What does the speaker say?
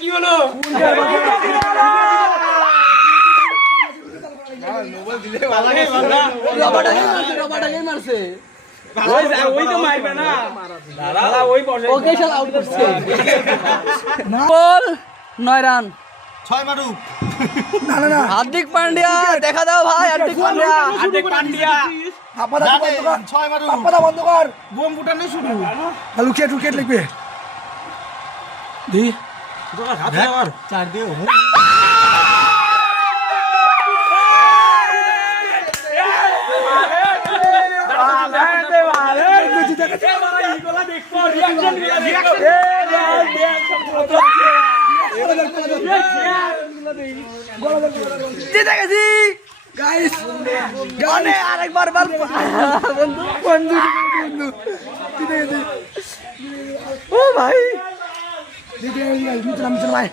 কি হলো নয় রান 6 মারু হার্দিক পান্ডিয়া দেখা দাও ভাই হার্দিক পান্ডিয়া 6 মারু বন্ধ কর বোম ফুটানো শুরু উইকেট লিখবে দি চার দিও জিতে গেছি গাইস গানে আরেকবার বন্ধু বন্ধু জিতে গেছি ও ভাই জিতে গেছি ভাই